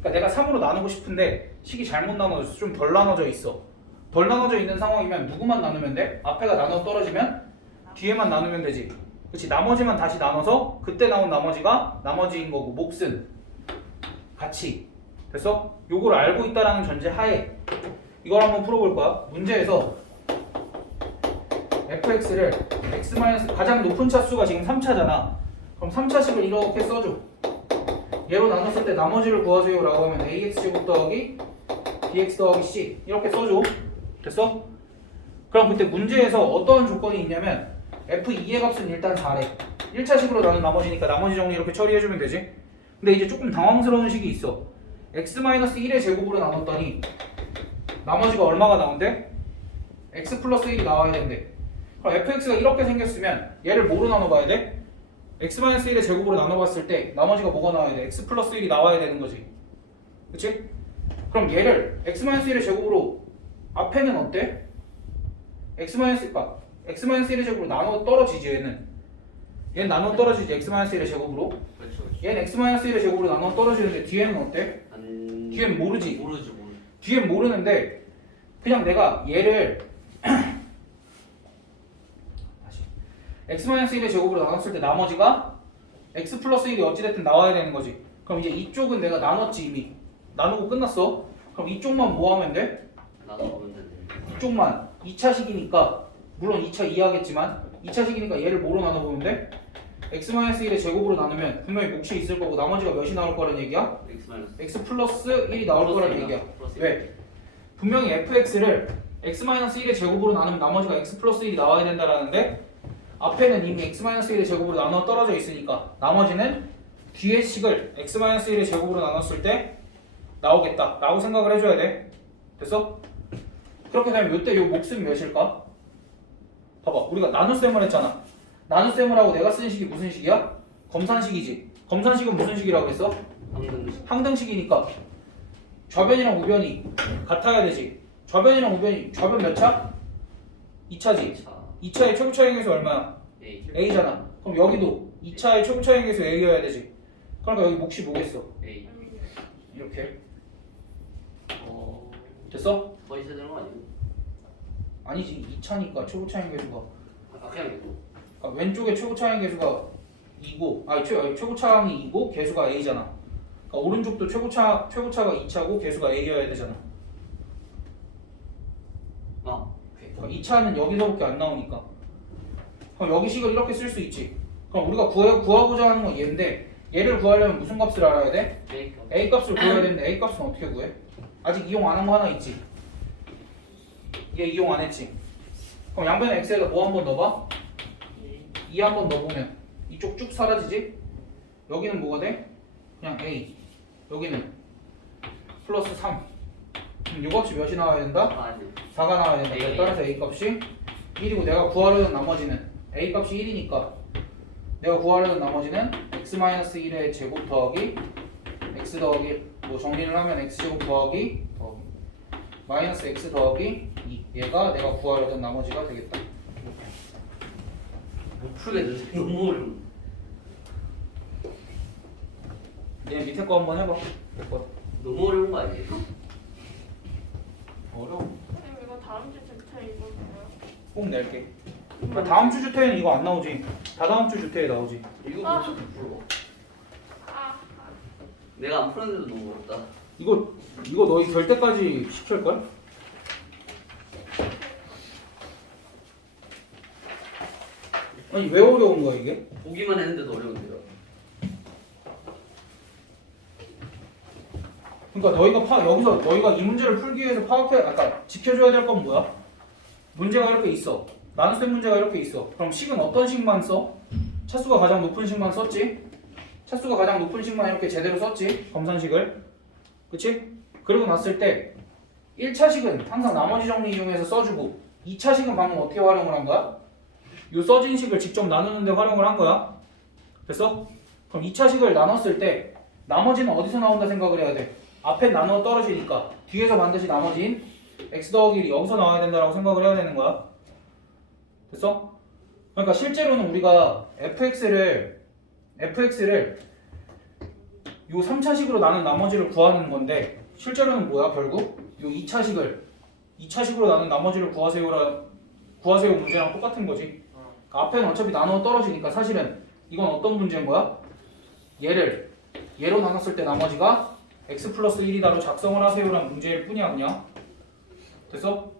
그러니까 내가 3으로 나누고 싶은데 식이 잘못 나눠져서 좀 덜 나눠져 있어. 덜 나눠져 있는 상황이면 누구만 나누면 돼? 앞에가 나눠 떨어지면 뒤에만 나누면 되지. 그렇지. 나머지만 다시 나눠서 그때 나온 나머지가 나머지인 거고 몫은 같이. 됐어? 요걸 알고 있다라는 전제 하에 이걸 한번 풀어볼 거야. 문제에서 fx를 x- 가장 높은 차수가 지금 3차잖아. 그럼 3차식을 이렇게 써줘. 얘로 나눴을 때 나머지를 구하세요 라고 하면 ax제곱 더하기 bx 더하기 c 이렇게 써줘. 됐어? 그럼 그때 문제에서 어떤 조건이 있냐면 f2의 값은 일단 4래. 1차식으로 나눈 나머지니까 나머지 정리 이렇게 처리해주면 되지. 근데 이제 조금 당황스러운 식이 있어. x-1의 제곱으로 나눴더니 나머지가 얼마가 나온대? x 플러스 1이 나와야 된대. 그럼 fx가 이렇게 생겼으면 얘를 뭐로 나눠봐야 돼? x-1의 제곱으로 나눠봤을 때 나머지가 뭐가 나와야 돼? x 플러스 1이 나와야 되는 거지. 그치? 그럼 얘를 x-1의 제곱으로 앞에는 어때? x-1의 제곱으로 나눠 떨어지지 얘는. 얘는 나눠 떨어지지 x-1의 제곱으로. 그렇죠. 얘는 x-1의 제곱으로 나눠 떨어지는데 뒤에는 어때? 안... 뒤엔 모르지. 모르죠. 뒤엔 모르는데 그냥 내가 얘를 다시 x-1의 제곱으로 나눴을 때 나머지가 x 플러스 1이 어찌됐든 나와야 되는 거지. 그럼 이제 이쪽은 내가 나눴지 이미. 나누고 끝났어. 그럼 이쪽만 뭐 하면 돼? 나눠보면 되네. 이쪽만 2차식이니까 물론 2차 이해하겠지만 2차식이니까 얘를 뭐로 나눠보면 돼? x-1의 제곱으로 나누면 분명히 몫이 있을 거고 나머지가 몇이 나올 거란 얘기야? x 마이너스. x 플러스 1이 나올 거란 얘기야. 플러스 일. 왜? 분명히 fx를 x-1의 제곱으로 나누면 나머지가 x 플러스 1이 나와야 된다라는데 앞에는 이미 x-1의 제곱으로 나눠 떨어져 있으니까 나머지는 뒤의 식을 x-1의 제곱으로 나눴을 때 나오겠다 라고 생각을 해줘야 돼. 됐어? 그렇게 되면 요때 요 몫은 몇일까? 봐봐, 우리가 나눗셈을 했잖아. 나눗셈을 하고 내가 쓴 식이 무슨 식이야? 검산식이지. 검산식은 무슨 식이라고 했어? 방금 항등식이니까 좌변이랑 우변이 같아야 되지. 좌변이랑 우변이 좌변 몇 차? 2차지. 2차의 최고차행계수 얼마야? A. A잖아. 그럼 여기도 2차의 최고차행계수 A여야 되지. 그러니까 여기 몫이 뭐겠어? A. 이렇게. 어. 됐어? 더 있어야 되는 거 아니에요? 아니지. 2차니까 최고차행계수가 아 그냥 이거. 그러니까 왼쪽에 최고차행계수가 2고 최고차항이 2고 계수가 A잖아. 그러니까 오른쪽도 최고차가 2차고 계수가 A여야 되잖아. 아. 그러니까 2차는 여기서밖에 안 나오니까. 그럼 여기 식을 이렇게 쓸 수 있지. 그럼 우리가 구하고자 하는 건 얘인데 얘를 구하려면 무슨 값을 알아야 돼? A. A 값을 구해야 되는데 A 값은 어떻게 구해? 아직 이용 안 한 거 하나 있지. 얘 이용 안 했지. 그럼 양변 x에다 뭐 한 번 넣어봐? 2 한 번 넣어보면 이쪽 쭉 사라지지? 여기는 뭐가 돼? 그냥 A. 여기는 플러스 3. 그럼 요 값이 몇이 나와야 된다? 아 아니. 4가 나와야 된다. A. 따라서 A 값이 1이고 내가 구하려는 나머지는 A 값이 1이니까 내가 구하려는 나머지는 x-1의 제곱 더하기 x 더하기 뭐 정리를 하면 x제곱 더하기 마이너스 x 더하기 2 얘가 내가 구하려던 나머지가 되겠다. 못 풀겠는데 너무 어려워. 얘 밑에 거 한번 해봐. 됐거든. 너무 어려운 거 아니에요? 어려워. 선생님 이거 다음 주 전체 이거 뭐야? 꼭 낼게. 그러니까 다음 주 주태에는 이거 안 나오지. 다다음 주 주태에 나오지. 이거 아. 어떻게 풀어? 아, 내가 안 푸는데도 너무 어렵다. 이거 너희 될 때까지 시킬걸? 아니 왜 어려운 거야 이게? 보기만 했는데도 어려운데요. 그러니까 여기서 너희가 이 문제를 풀기 위해서 아까 지켜줘야 될 건 뭐야? 문제가 이렇게 있어. 나눗셈 문제가 이렇게 있어. 그럼 식은 어떤 식만 써? 차수가 가장 높은 식만 썼지? 차수가 가장 높은 식만 이렇게 제대로 썼지? 검산식을. 그치? 그리고 났을 때 1차식은 항상 나머지 정리 이용해서 써주고 2차식은 방금 어떻게 활용을 한 거야? 요 써진 식을 직접 나누는 데 활용을 한 거야. 됐어? 그럼 2차식을 나눴을 때 나머지는 어디서 나온다 생각을 해야 돼? 앞에 나누어 떨어지니까 뒤에서 반드시 나머지인 x 더하기 1이 여기서 나와야 된다라고 생각을 해야 되는 거야. 됐어? 그러니까 실제로는 우리가 fx를 요 3차식으로 나눈 나머지를 구하는 건데 실제로는 뭐야 결국? 요 2차식으로 나눈 나머지를 구하세요 문제랑 똑같은 거지. 그러니까 앞에는 어차피 나누어 떨어지니까 사실은 이건 어떤 문제인 거야? 얘로 나눴을 때 나머지가 x 플러스 1이다로 작성을 하세요라는 문제일 뿐이야 그냥. 됐어?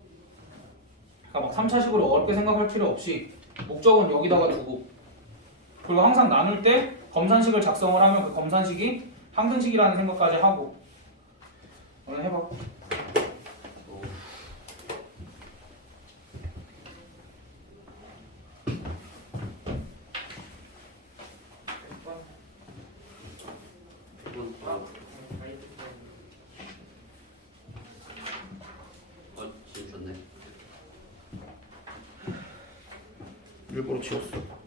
그러니까 막 3차식으로 어렵게 생각할 필요 없이 목적은 여기다가 두고 그리고 항상 나눌 때 검산식을 작성을 하면 그 검산식이 항등식이라는 생각까지 하고 오늘 해봐. 지금 좋네. 일부러 지웠어.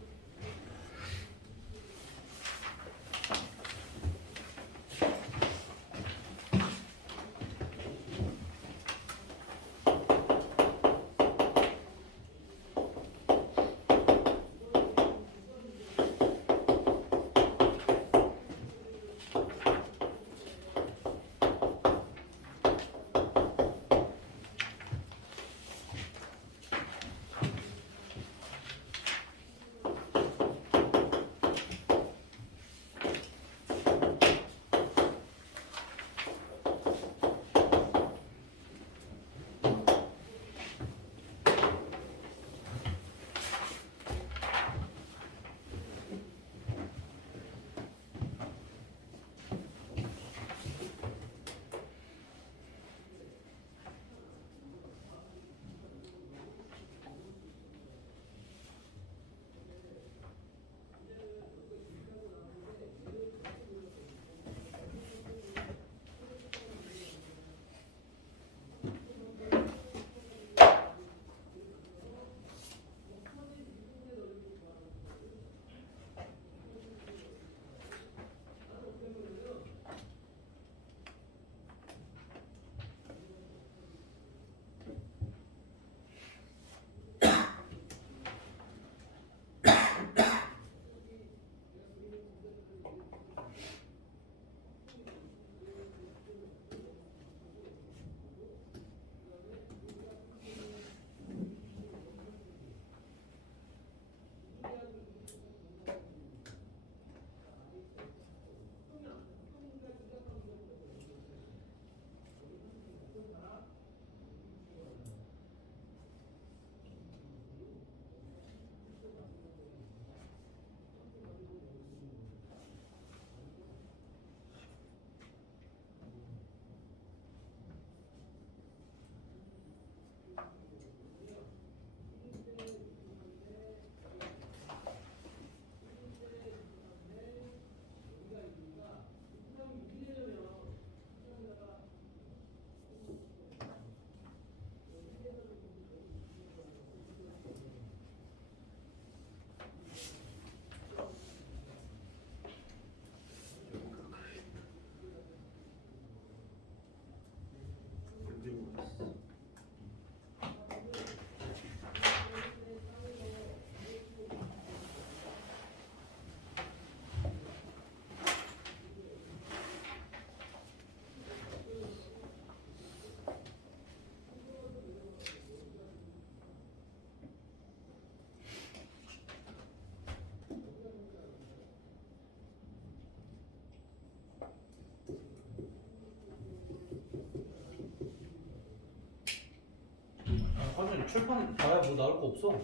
화준 출판 봐야 뭐 나올 거 없어.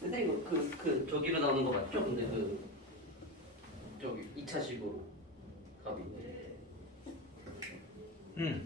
근데 이거 저기로 나오는 거 맞죠? 근데 저기 2차식으로 답이. 응.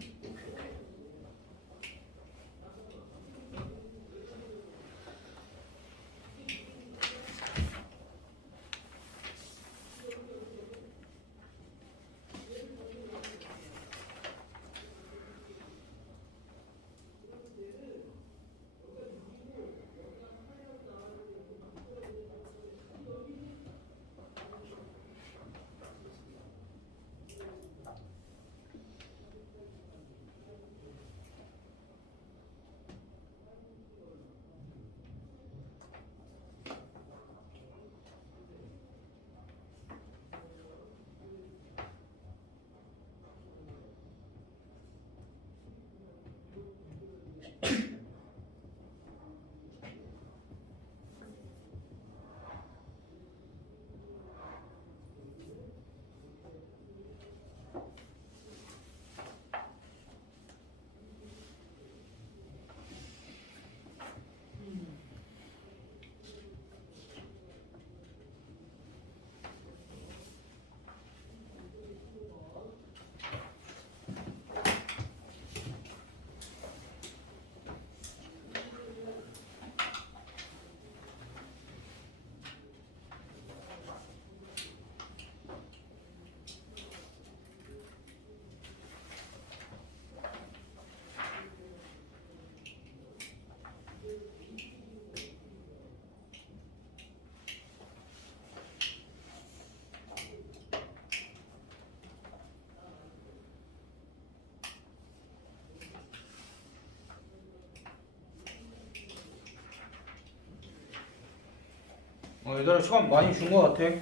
얘들아 시간 많이 준 거 같아. A는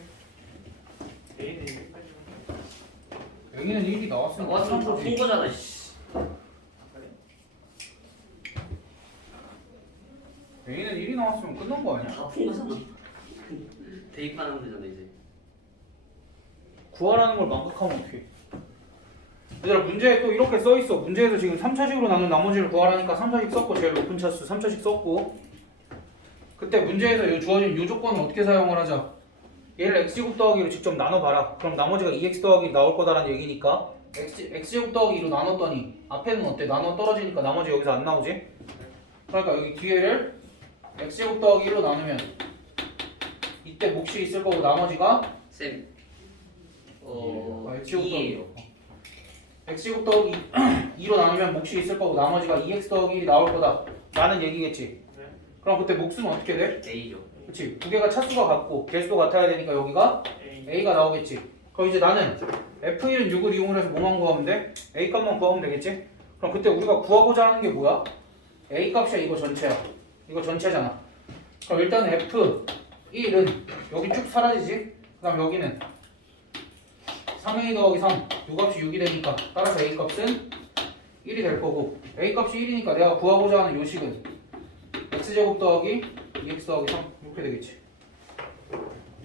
여기까지. 여기는 1이 나왔으니까 왔으면 끝난 다푼 거지. 거잖아. 씨. 여기는 1이 나왔으면 끝난 거 아니야? 다푼 거잖아. 대입하는 되잖아 이제. 구하라는 걸 망각하면 어떡해. 얘들아 문제에 또 이렇게 써있어. 문제에서 지금 3차식으로 나눈 나머지를 구하라니까 3차식 썼고 제일 높은 차수 3차식 썼고, 그때 문제에서 주어진 이 조건을 어떻게 사용을 하자. 얘를 x제곱 더하기로 직접 나눠봐라. 그럼 나머지가 2x 더하기 나올 거다라는 얘기니까 x제곱 더하기 2로 나눴더니 앞에는 어때? 나눠 떨어지니까 나머지 여기서 안 나오지? 그러니까 여기 뒤에를 x제곱 더하기 1로 나누면 이때 몫이 있을 거고 나머지가 쌤. x제곱 더하기 2예요. x제곱 더하기 2로 나누면 몫이 있을 거고 나머지가 2x 더하기 1이 나올 거다 라는 얘기겠지. 네. 그럼 그때 몫은 어떻게 돼? A죠. 그치, 두 개가 차수가 같고 개수도 같아야 되니까 여기가 A. a가 나오겠지. 그럼 이제 나는 f1은 6을 이용을 해서 뭐만 구하면 돼? a 값만 구하면 되겠지? 그럼 그때 우리가 구하고자 하는 게 뭐야? a 값이야. 이거 전체야. 이거 전체잖아. 그럼 일단 f1은 여기 쭉 사라지지? 그 다음 여기는 3a 더하기 3, 요 값이 6이 되니까 따라서 a 값은 1이 될 거고, a 값이 1이니까 내가 구하고자 하는 요식은 x제곱 더하기 2x 더하기 3 이렇게 되겠지.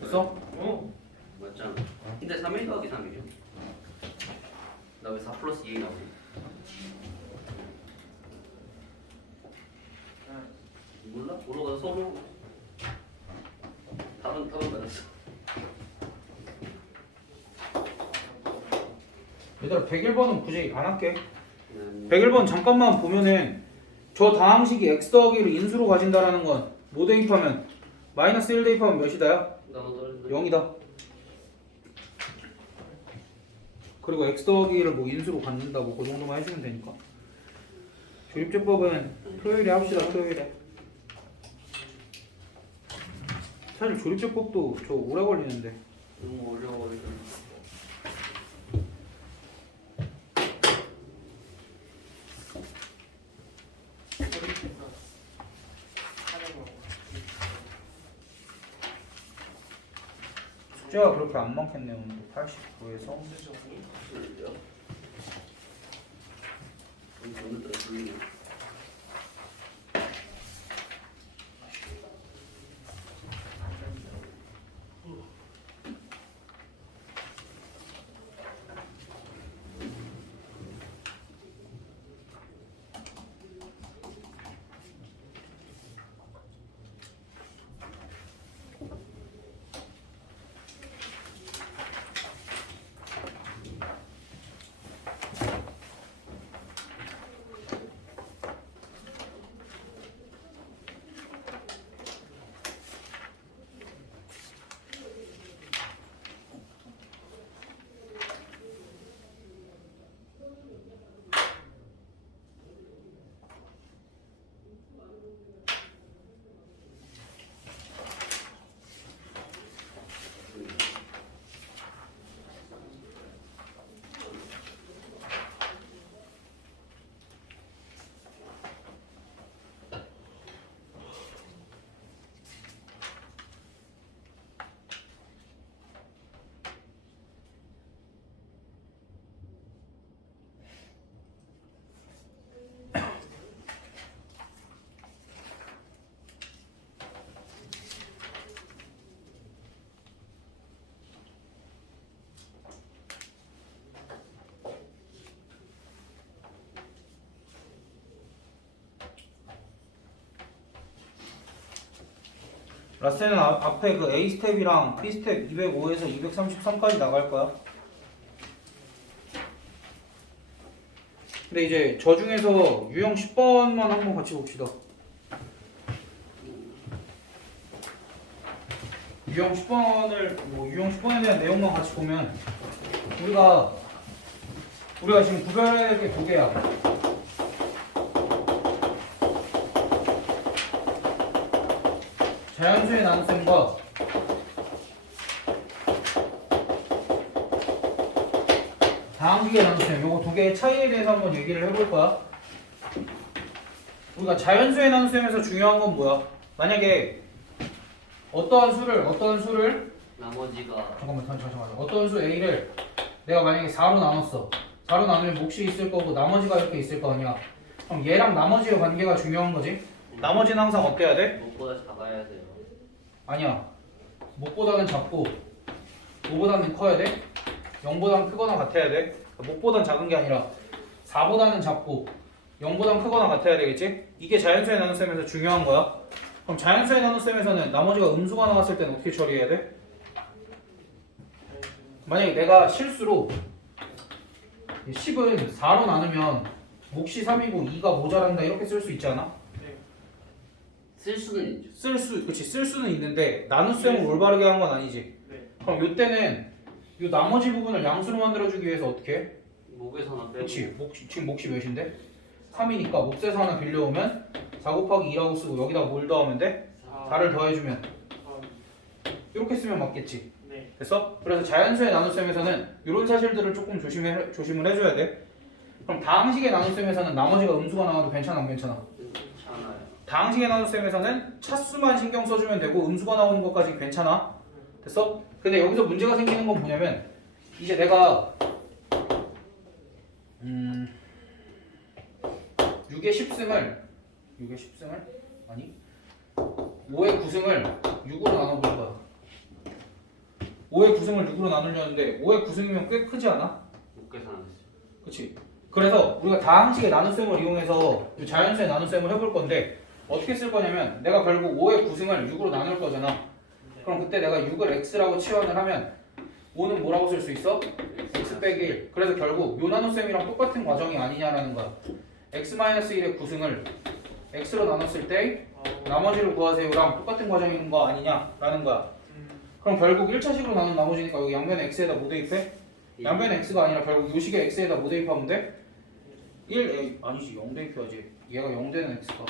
됐어? 맞잖아. 근데 3일 더하기 3이죠. 나 왜 4 플러스 2 나오지? 몰라? 보러 가서 서로 답은 받았어. 얘들아 101번은 굳이 안 할게. 101번 잠깐만 보면은 저 다항식이 x 더하기를 인수로 가진다라는 건 뭐 대입하면 마이너스 1 대입하면 몇이다야? 나도 떨어진다. 0이다. 그리고 x 더하기를 뭐 인수로 갖는다고 그 정도만 해주면 되니까. 조립제법은 토요일에 합시다. 토요일에. 사실 조립제법도 저 오래 걸리는데. 너무 어려워 이거. 숙제가 그렇게 안 많겠네요. 89에서. 그래요? 오늘따라 졸리네. 라스테는 앞에 그 A 스텝이랑 B 스텝 205에서 233까지 나갈 거야. 근데 이제 저 중에서 유형 10번만 한번 같이 봅시다. 유형 10번을 유형 10번에 대한 내용만 같이 보면 우리가 지금 구별해야 될 게 두 개야. 자연수의 나눗셈과 다항식의 나눗셈, 요거 두 개의 차이에 대해서 한번 얘기를 해볼 거야. 우리가 자연수의 나눗셈에서 중요한 건 뭐야? 만약에 어떠한 수를 나머지가 잠깐만 어떠한 수 A를 내가 만약에 4로 나눴어. 4로 나누면 몫이 있을 거고 나머지가 이렇게 있을 거 아니야. 그럼 얘랑 나머지의 관계가 중요한 거지. 나머지는 항상 어때야 돼? 무엇보다 작아야 돼요. 아니야. 목보다는 작고 5보다는 커야 돼. 0보다는 크거나 같아야 돼. 목보다는 작은 게 아니라 4보다는 작고 0보다는 크거나 같아야 되겠지? 이게 자연수의 나눗셈에서 중요한 거야. 그럼 자연수의 나눗셈에서는 나머지가 음수가 나왔을 때는 어떻게 처리해야 돼? 만약에 내가 실수로 10은 4로 나누면 몫이 3이고 2가 모자란다 이렇게 쓸 수 있지 않아? 쓸 수는 있죠. 쓸 수는 있는데 나눗셈을 올바르게 한 건 아니지. 네. 그럼 요때는 요 나머지 부분을 양수로 만들어주기 위해서 어떻게 해? 목에서 하나 빼고. 그치 지금 몫이 몇인데? 3이니까 몫에서 하나 빌려오면 4 곱하기 2라고 쓰고 여기다 뭘 더하면 돼? 4를 더해주면 이렇게 쓰면 맞겠지. 네. 됐어? 그래서 자연수의 나눗셈에서는 이런 사실들을 조금 조심을 해줘야 돼. 그럼 다항식의 나눗셈에서는 나머지가 음수가 나와도 괜찮아 안 괜찮아? 괜찮아요. 다항식의 나눗셈에서는 차수만 신경 써주면 되고 음수가 나오는 것까지 괜찮아. 됐어? 근데 여기서 문제가 생기는 건 뭐냐면 이제 내가 6의 10승을 아니 5의 9승을 6으로 나눠볼 거야. 5의 9승을 6으로 나누려는데 5의 9승이면 꽤 크지 않아? 목에서 하나 쓰죠. 그치? 그래서 우리가 다항식의 나눗셈을 이용해서 이 자연수의 나눗셈을 해볼 건데 어떻게 쓸 거냐면 내가 결국 5의 9승을 6으로 나눌 거잖아. 그럼 그때 내가 6을 x라고 치환을 하면 5는 뭐라고 쓸 수 있어? x 빼기 1. 그래서 결국 요 나눗셈이랑 똑같은 과정이 아니냐라는 거야. x-1의 9승을 x로 나눴을 때 나머지를 구하세요랑 똑같은 과정인 거 아니냐라는 거야. 그럼 결국 1차식으로 나눈 나머지니까 여기 양변에 x에다 뭐 대입해? 양변에 x가 아니라 결국 요식에 x에다 뭐 대입하면 돼? 1 아니지 0 대입해야지. 얘가 0 되는 x가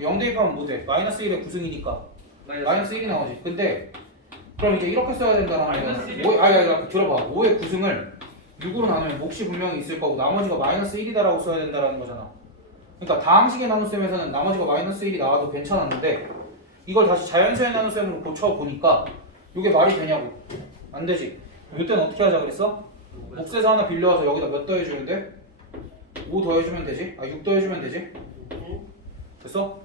0 대입하면 뭐 돼? 마이너스 1의 9승이니까 마이너스 1이 나오지. 근데 그럼 이제 이렇게 써야 된다는 거야. 아니 들어봐. 5의 9승을 6으로 나누면 몫이 분명히 있을 거고 나머지가 마이너스 1이다라고 써야 된다는 거잖아. 그러니까 다항식의 나눗셈에서는 나머지가 마이너스 1이 나와도 괜찮았는데 이걸 다시 자연수의 나눗셈으로 고쳐보니까 이게 말이 되냐고. 안 되지. 이때는 어떻게 하자 그랬어? 몫에서 하나 빌려와서 여기다 몇 더해주면 돼? 5 더해주면 되지? 6 더해주면 되지? 됐어?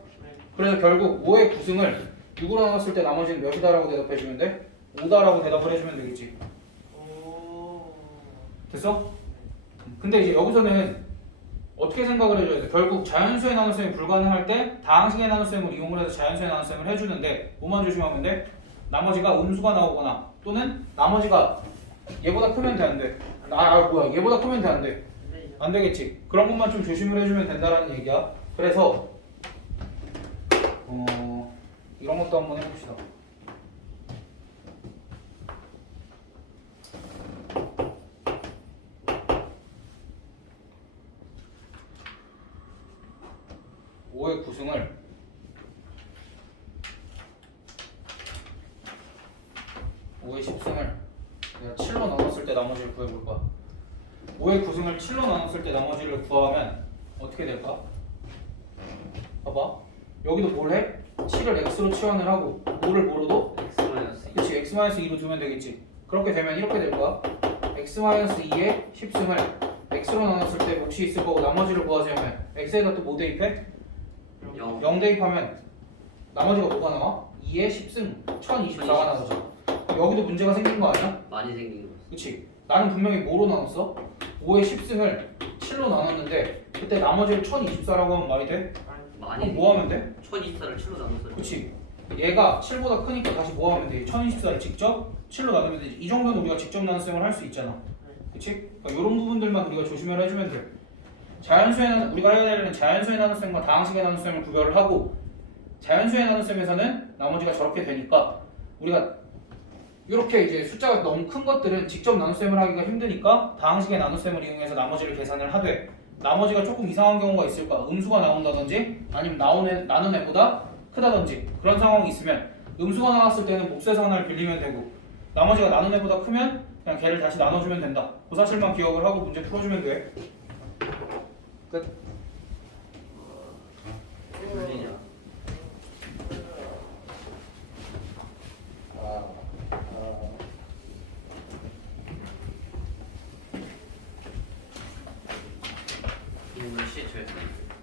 그래서 결국 5의 9승을 6으로 나눴을 때 나머지는 몇이다라고 대답해주면 돼? 5다라고 대답을 해주면 되겠지. 됐어? 근데 이제 여기서는 어떻게 생각을 해줘야 돼? 결국 자연수의 나눗셈이 불가능할 때 다항식의 나눗셈을 이용을 해서 자연수의 나눗셈을 해주는데 뭐만 조심하면 돼? 나머지가 음수가 나오거나 또는 나머지가 얘보다 크면 돼 안 돼? 얘보다 크면 돼 안 돼? 안 되겠지. 그런 것만 좀 조심을 해주면 된다라는 얘기야. 그래서 이런 것도 한번 해봅시다. (5의 9승을) 5의 10승을 내가 7로 나눴을 때 나머지를 구해볼 거야. 5의 9승을 7로 나눴을 때 나머지를 구하면 어떻게 될까? 봐봐. 여기도 뭘 해? 7을 x로 치환을 하고 5를 뭐로도? x-2. 그치, x-2로 두면 되겠지. 그렇게 되면 이렇게 될 거야. x-2의 10승을 x로 나눴을 때 몫이 있을 거고 나머지를 구하세요 하면 x에다 또 뭐 대입해? 0 대입하면 나머지가 뭐가 나와? 2의 10승 1024가 나오죠. 여기도 문제가 생긴 거 아니야? 많이 생긴 거. 그치? 나는 분명히 뭐로 나눴어? 5의 10승을 7로 나눴는데 그때 나머지를 1024라고 하면 말이 돼? 많이 그럼 뭐 하면 돼? 1024를 7로 나눠서. 그치? 얘가 7보다 크니까 다시 뭐 하면 돼? 1024를 직접 7로 나누면 되지. 이 정도는 우리가 직접 나눗셈을 할 수 있잖아. 그치? 그러니까 이런 부분들만 우리가 조심을 해주면 돼. 우리가 해야 되는 자연수의 나눗셈과 다항식의 나눗셈을 구별을 하고 자연수의 나눗셈에서는 나머지가 저렇게 되니까 우리가 이렇게 이제 숫자가 너무 큰 것들은 직접 나눗셈을 하기가 힘드니까 다항식의 나눗셈을 이용해서 나머지를 계산을 하되 나머지가 조금 이상한 경우가 있을 거야. 음수가 나온다든지 아니면 나눈 애보다 크다든지 그런 상황이 있으면 음수가 나왔을 때는 몫에서 하나를 빌리면 되고 나머지가 나눈 애보다 크면 그냥 걔를 다시 나눠주면 된다. 그 사실만 기억을 하고 문제 풀어주면 돼. 끝.